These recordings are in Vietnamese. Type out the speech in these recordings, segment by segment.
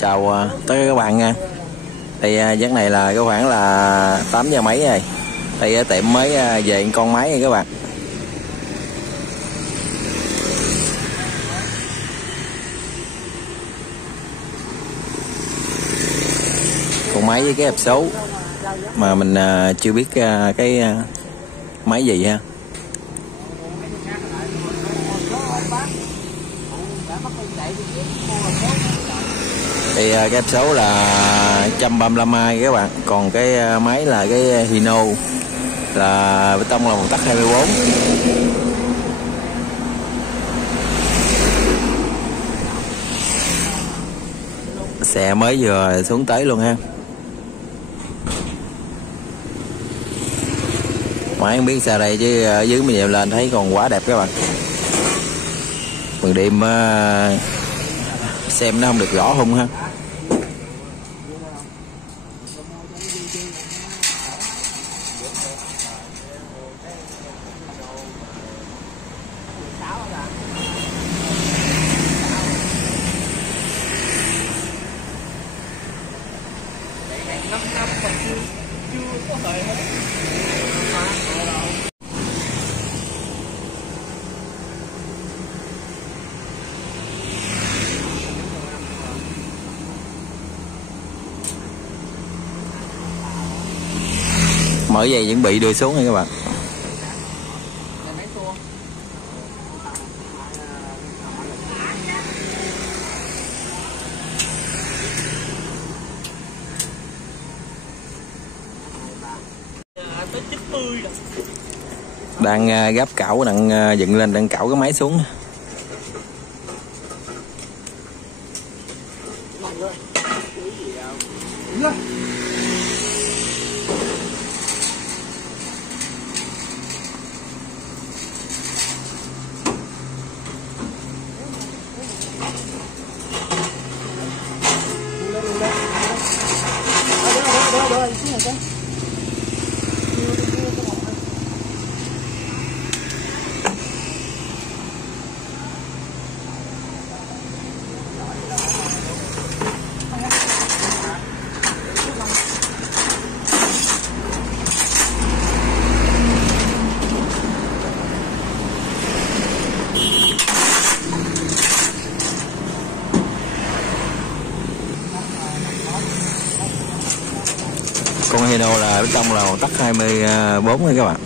Chào tất cả các bạn nha. Thì giấc này là cái khoảng là 8 giờ mấy rồi. Thì tiệm mới về con máy nha các bạn. Con máy với cái hộp số mà mình chưa biết cái máy gì ha. Thì cái hộp số là 135i các bạn. Còn cái máy là cái Hino là bê tông là một tắc 24. Xe mới vừa xuống tới luôn ha. Máy không biết sao đây chứ ở dưới mình nhìn lên thấy còn quá đẹp các bạn. Ban đêm xem nó không được rõ hung ha. Mở dây chuẩn bị đưa xuống nha các bạn. Đang gấp cảo, đang dựng lên, đang cảo cái máy xuống. Con Hino là bên trong là một tắc 24 nha các bạn.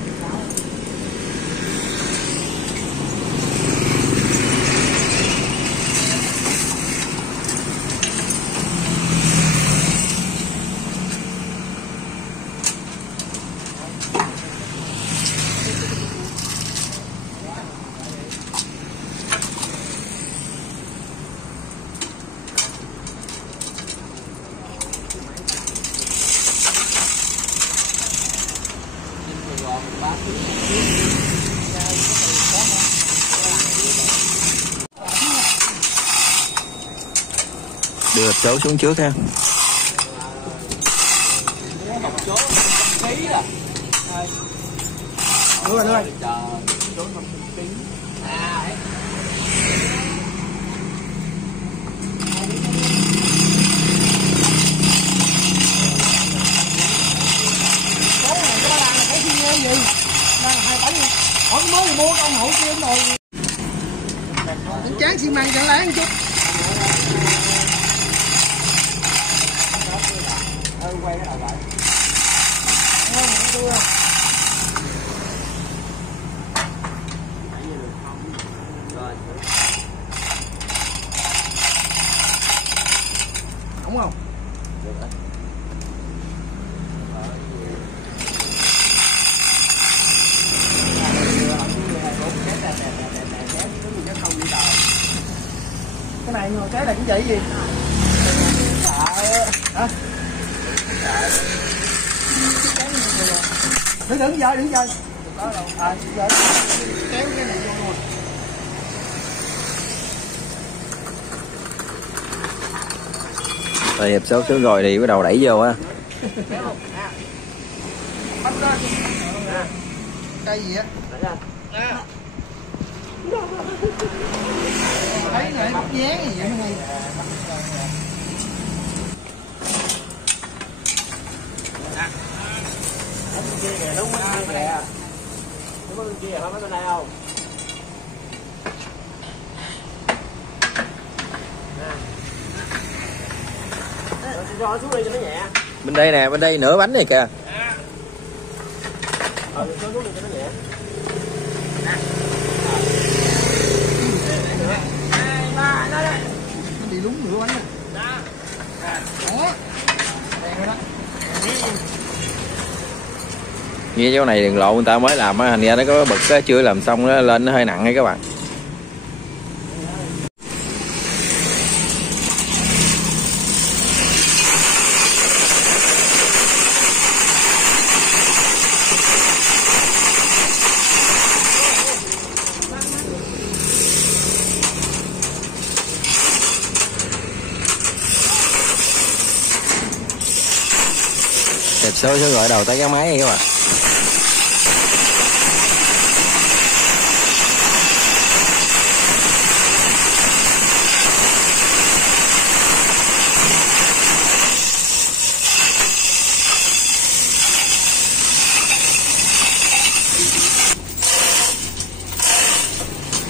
Đưa hộp số xuống trước ha. Đưa rồi. Hỏi mới thì mua ông nội kia rồi. Chán xi măng cho láng chút. Quay cái đầu lại. Đúng không? Được rồi. Cái này cái là cái gì? Hả? Đừng giờ. Có đâu. Giờ kéo cái này vô luôn. Rồi hộp số xuống rồi thì bắt đầu đẩy vô á. Cây gì á? Thấy này bắt dán gì vậy? kia kìa, đúng mấy kia kìa. Đúng mấy bên kia hả, mấy bên đây không? Cho xuống đi cho nó nhẹ. Bên đây nè, bên đây nửa bánh này kìa. Cho xuống đi cho nó nhẹ. Nó bị lúng nửa bánh rồi. Đó. Đèn rồi đó. Nghe chỗ này đường lộ người ta mới làm á, thành ra nó có bực á, chưa làm xong nó lên nó hơi nặng hay các bạn. Đẹp số sẽ gọi đầu tới cái máy các bạn.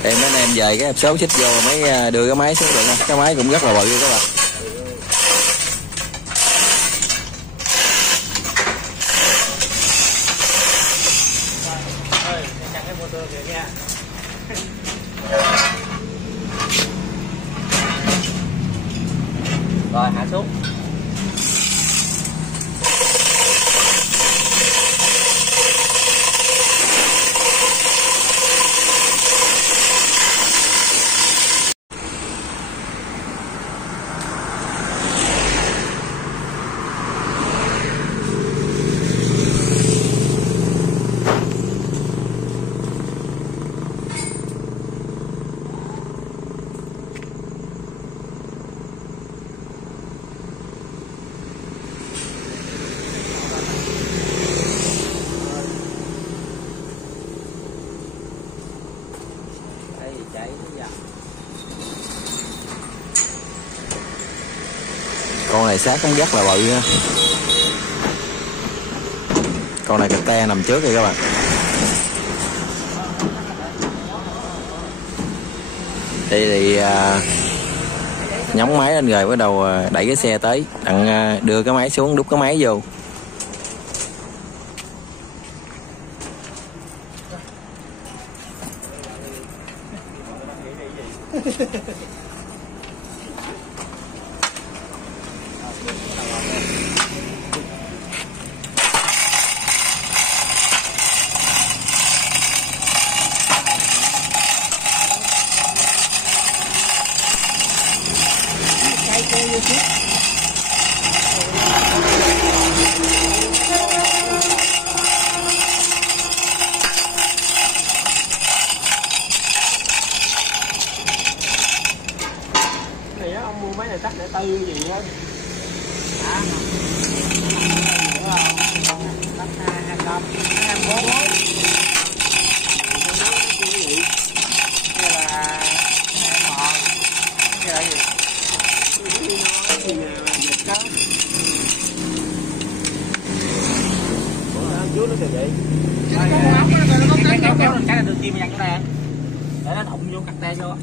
Đem mấy anh em về cái hộp số xích vô mới đưa cái máy xuống được nha. Cái máy cũng rất là bự các bạn. Rồi hạ xuống. Con này xác cũng rất là bự nha. Con này cạch te nằm trước kìa các bạn. Đây thì nhóng máy lên rồi bắt đầu đẩy cái xe tới, đặng đưa cái máy xuống, đút cái máy vô. Này á, ông mua mấy này tắt để tư gì á. Hả? Tắt 25, 24. Cái là mò. Cái là gì? Cái gì dịch đó. Chú nó kìa vậy. Kéo lên cái là đưa kim vào cái này. Để nó đụng vô cắt te vô.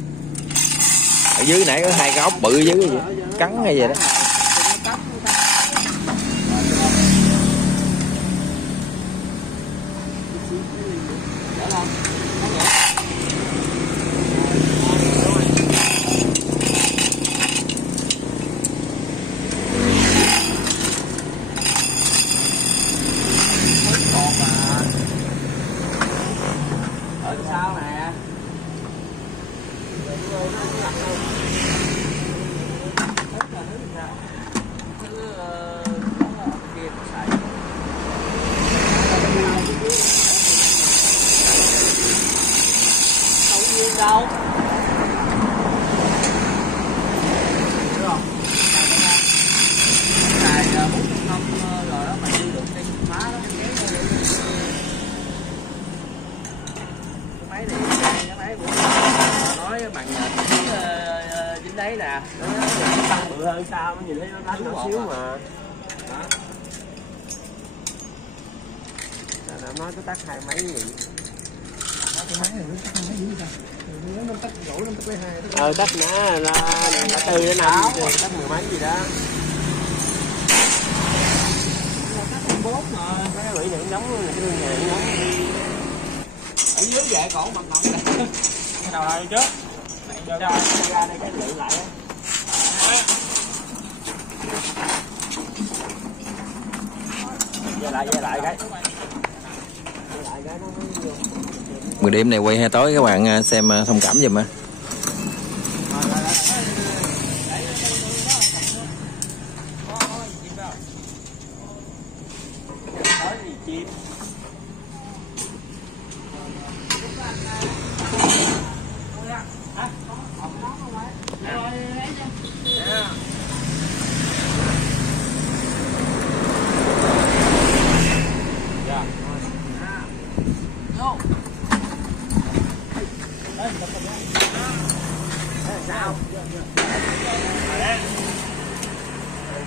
Ở dưới nãy có hai cái ốc bự dưới cái gì cắn hay gì đó. Ở sau nè. Đâu? Được không? Xài 4.5 rồi đó mà đi được cái má đó kéo vô đi. Cái máy này cái máy của nói bằng dính đấy nè, nó tăng bự hơn sao nó nhìn thấy nó đánh nhỏ xíu mà. Đó. nói có tắt hai máy gì. Cái máy này nó tắt máy gì sao? Nó tắt gỗ nó tắt lấy hai. Tắt nữa là 4 đến 5, tắt 10 mấy gì đó. Tắt 4 mà. Cái lưỡi này giống cái lưỡi này giống. Ở dưới vậy còn bằng cái đầu này trước. Ra đây cái lưỡi lại. Về lại cái. Buổi đêm này quay hay tối các bạn xem thông cảm giùm á.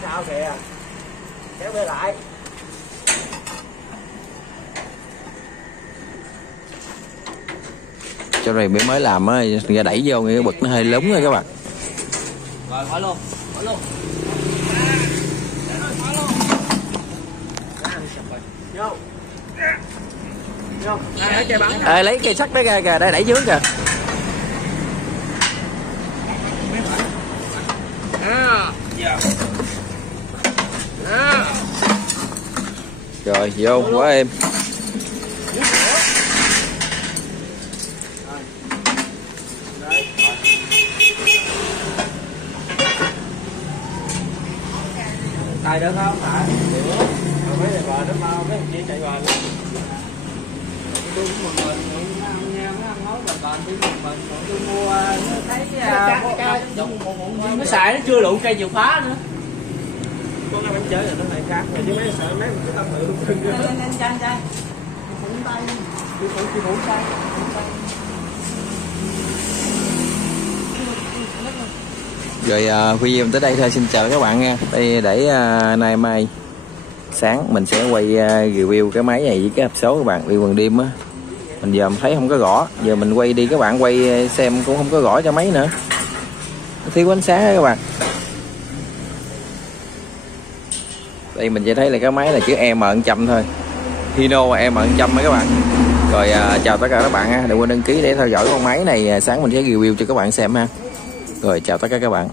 Sao kìa, kéo về lại. Cho rồi mới làm á, ra đẩy vô cái bực nó hơi lúng rồi các bạn. Rồi khỏi luôn. Vô. Vô, lấy cây bắn. Lấy cây sắt đó ra kìa, đây đẩy dưới kìa. Rồi vô quá em. Cài được không? Được. Mấy này bò nó mau, mấy kia chạy bò. Tôi cũng một mình nghe nó nói bền tôi mua thấy nó xài nó chưa đủ cây chìa khóa nữa. Con cái bánh chơi là nó lại khác rồi chứ mấy sợ mấy cái tâm tự lên chanh phụng tay phụng tay. Rồi video tới đây thôi, xin chào các bạn nha. Đây để nay mai sáng mình sẽ quay review cái máy này với cái hộp số các bạn đi quần đêm á. Mình giờ mình thấy không có gõ, giờ mình quay đi các bạn quay xem cũng không có gõ cho máy nữa, nó thiếu ánh sáng đó các bạn. Đây mình chỉ thấy là cái máy là chữ M100 thôi, Hino M100 đó các bạn. Rồi chào tất cả các bạn ha, đừng quên đăng ký để theo dõi con máy này, sáng mình sẽ review cho các bạn xem ha. Rồi chào tất cả các bạn.